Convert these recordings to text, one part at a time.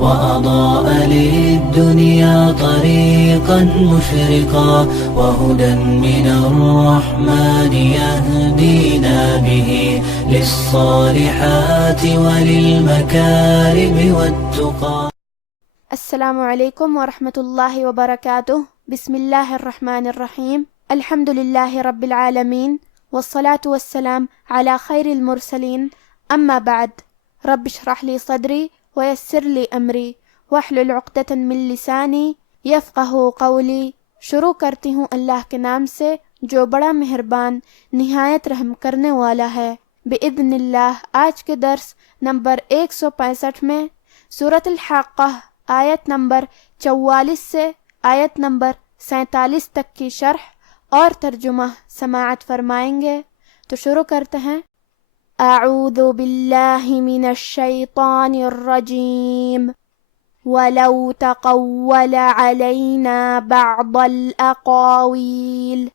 وأضاء للدنيا طريقا مشرقا وهدى من الرحمن يهدينا به للصالحات وللمكارم والتقى. السلام علیکم ورحمۃ اللہ وبرکاتہ. بسم اللہ الرحمن الرحیم. الحمد للہ رب العالمین والصلاة والسلام علی خیر المرسلین. اما بعد، رب اشرح لی صدری ویسر لی امری واحلل عقدۃ من لسانی یفقہوا قولی. شروع کرتی ہوں اللہ کے نام سے جو بڑا مہربان نہایت رحم کرنے والا ہے. بإذن اللہ آج کے درس نمبر 165 میں سورة الحاقہ آیت نمبر 44 سے آیت نمبر 47 تک کی شرح اور ترجمہ سماعت فرمائیں گے. تو شروع کرتے ہیں. اعوذ باللہ من الشیطان الرجیم وَلَوْ تَقَوَّلَ عَلَيْنَا بَعْضَ الْأَقَاوِيلِ.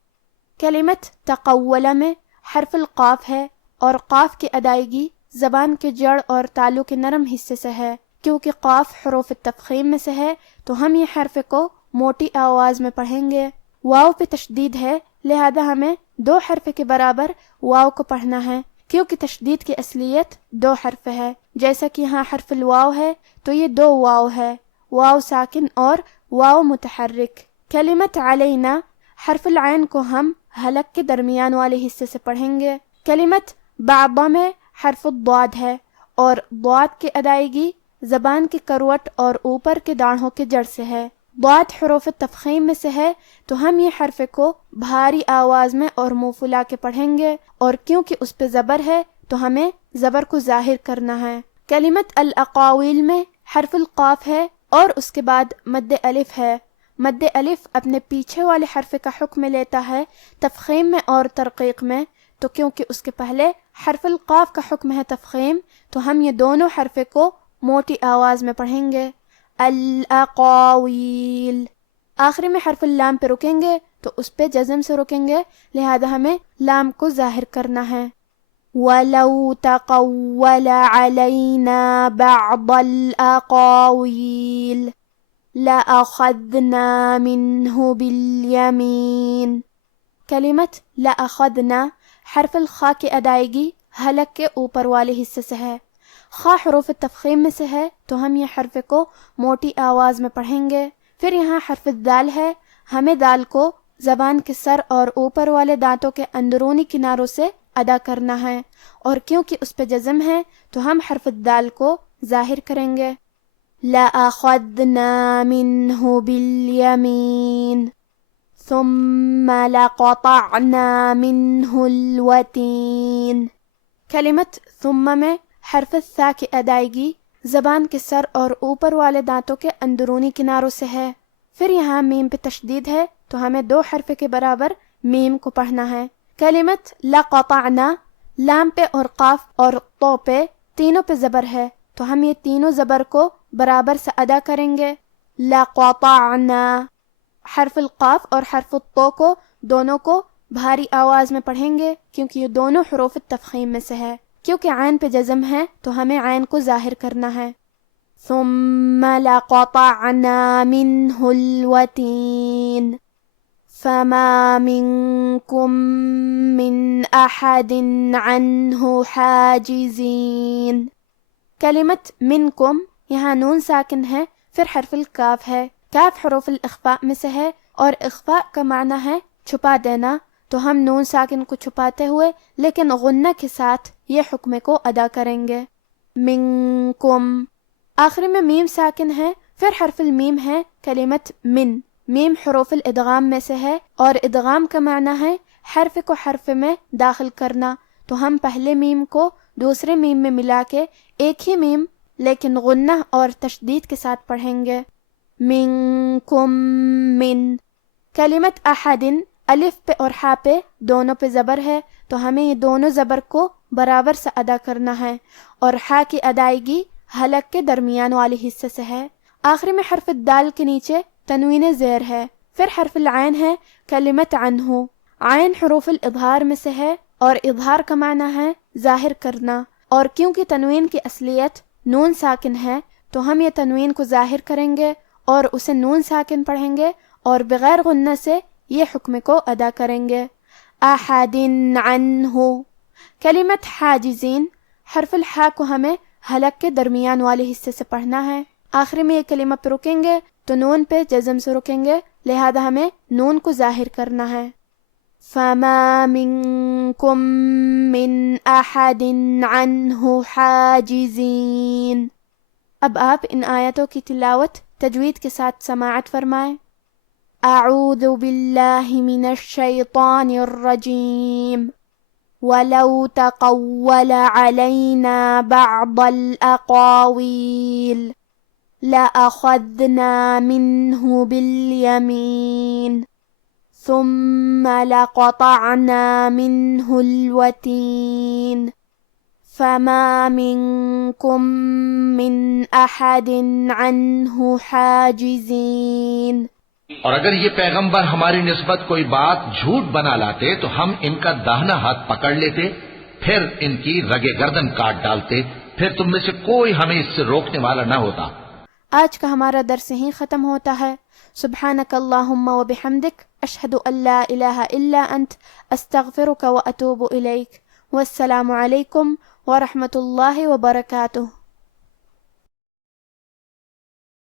کلمت تقول میں حرف القاف ہے اور قاف کی ادائیگی زبان کے جڑ اور تالو کے نرم حصے سے ہے. کیونکہ قاف حروف تفخیم میں سے ہے تو ہم یہ حرف کو موٹی آواز میں پڑھیں گے. واو پہ تشدید ہے لہذا ہمیں 2 حرف کے برابر واو کو پڑھنا ہے کیونکہ تشدید کی اصلیت 2 حرف ہے. جیسا کہ یہاں حرف الواو ہے تو یہ 2 واو ہے، واو ساکن اور واو متحرک. کلمت علینا حرف العین کو ہم حلق کے درمیان والے حصے سے پڑھیں گے. کلمت بعض میں حرف الضاد ہے اور ضاد کی ادائیگی زبان کی کروٹ اور اوپر کے داڑھوں کے جڑ سے ہے. ضاد حروف تفخیم میں سے ہے تو ہم یہ حرف کو بھاری آواز میں اور منہ پھلا کے پڑھیں گے اور کیونکہ اس پہ زبر ہے تو ہمیں زبر کو ظاہر کرنا ہے. کلمت الاقاویل میں حرف القاف ہے اور اس کے بعد مد الف ہے. مد الف اپنے پیچھے والے حرف کا حکم لیتا ہے تفخیم میں اور ترقیق میں، تو کیونکہ اس کے پہلے حرف القاف کا حکم ہے تفخیم تو ہم یہ دونوں حرف کو موٹی آواز میں پڑھیں گے. الاقاویل. آخری میں حرف اللام پہ رکیں گے تو اس پہ جزم سے رکیں گے لہذا ہمیں لام کو ظاہر کرنا ہے. وَلَوْ تَقَوَّلَ عَلَيْنَا بَعْضَ الْأَقَاوِيلِ لَأَخَذْنَا مِنْهُ بِالْيَمِينِ. کلمت لَأَخَذْنَا حرف الخاء کی ادائیگی حلق کے اوپر والے حصے سے ہے. خاء حروف تفخیم میں سے ہے تو ہم یہ حرف کو موٹی آواز میں پڑھیں گے. پھر یہاں حرف الدال ہے، ہمیں دال کو زبان کے سر اور اوپر والے دانتوں کے اندرونی کناروں سے ادا کرنا ہے اور کیونکہ اس پہ جزم ہے تو ہم حرف الدال کو ظاہر کریں گے. لَأَخَذْنَا مِنْهُ بِالْيَمِينِ ثُمَّ لَقَطَعْنَا مِنْهُ الْوَتِينَ. کلمت ثم میں حرف الثاء کی ادائیگی زبان کے سر اور اوپر والے دانتوں کے اندرونی کناروں سے ہے. پھر یہاں میم پہ تشدید ہے تو ہمیں 2 حرف کے برابر میم کو پڑھنا ہے. کلمت لَقَطَعْنَا لام پہ اور قاف اور طو پہ تینوں پہ زبر ہے تو ہم یہ تینوں زبر کو برابر سے ادا کریں گے. لَقَطَعْنَا. حرف القاف اور حرف الطو کو دونوں کو بھاری آواز میں پڑھیں گے کیونکہ یہ دونوں حروف تفخیم میں سے ہے. کیونکہ عین پہ جزم ہے تو ہمیں عین کو ظاہر کرنا ہے. ثُمَّ لَقَطَعْنَا مِنْهُ الْوَتِينَ فَمَا مِنْكُمْ مِنْ أَحَدٍ عَنْهُ حَاجِزِينَ. کلمت منکم یہاں نون ساکن ہے پھر حرف الکاف ہے. کاف حروف الاخفاء میں سے ہے اور اخفاء کا معنی ہے چھپا دینا تو ہم نون ساکن کو چھپاتے ہوئے لیکن غنہ کے ساتھ یہ حکم کو ادا کریں گے. منکم. آخری میں میم ساکن ہے پھر حرف المیم ہے. کلمت من میم حروف الادغام میں سے ہے اور ادغام کا معنی ہے حرف کو حرف میں داخل کرنا تو ہم پہلے میم کو دوسرے میم میں ملا کے ایک ہی میم لیکن غنہ اور تشدید کے ساتھ پڑھیں گے. منکم من. کلمت احدن الف پہ اور ہا پہ دونوں پہ زبر ہے تو ہمیں یہ دونوں زبر کو برابر سے ادا کرنا ہے اور ہا کی ادائیگی حلق کے درمیان والے حصے سے ہے. آخری میں حرف الدال کے نیچے تنوین زیر ہے. پھر حرف العین ہے. کلمت عنہ عین حروف الاظہار میں سے ہے اور اظہار کا معنی ہے ظاہر کرنا اور کیونکہ تنوین کی اصلیت نون ساکن ہے تو ہم یہ تنوین کو ظاہر کریں گے اور اسے نون ساکن پڑھیں گے اور بغیر غنہ سے یہ حکم کو ادا کریں گے. احد عنہ. کلمت حاجزین حرف الحاء کو ہمیں حلق کے درمیان والے حصے سے پڑھنا ہے. آخری میں یہ کلمہ پہ رکیں گے تو نون پہ جزم سے رکیں گے، لہذا ہمیں نون کو ظاہر کرنا ہے. فما منکم من احد عنہ حاجزین. اب آپ ان آیتوں کی تلاوت تجوید کے ساتھ سماعت فرمائیں. اعوذ باللہ من الشیطان الرجیم وَلَوْ تَقَوَّلَ عَلَيْنَا بَعْضَ الْأَقَاوِيلِ لَأَخَذْنَا مِنْهُ بِالْيَمِينِ ثُمَّ لَقَطَعْنَا مِنْهُ الْوَتِينَ فَمَا مِنْكُمْ مِنْ أَحَدٍ عَنْهُ حَاجِزِينَ. اور اگر یہ پیغمبر ہماری نسبت کوئی بات جھوٹ بنا لاتے تو ہم ان کا داہنا ہاتھ پکڑ لیتے، پھر ان کی رگے گردن کاٹ ڈالتے، پھر تم میں سے کوئی ہمیں اس سے روکنے والا نہ ہوتا. آج کا ہمارا درس یہیں ختم ہوتا ہے. سبحانک اللہم و بحمدک، اشہد ان لا الہ الا انت، استغفرک و اتوب الیک. والسلام علیکم ورحمۃ اللہ وبرکاتہ.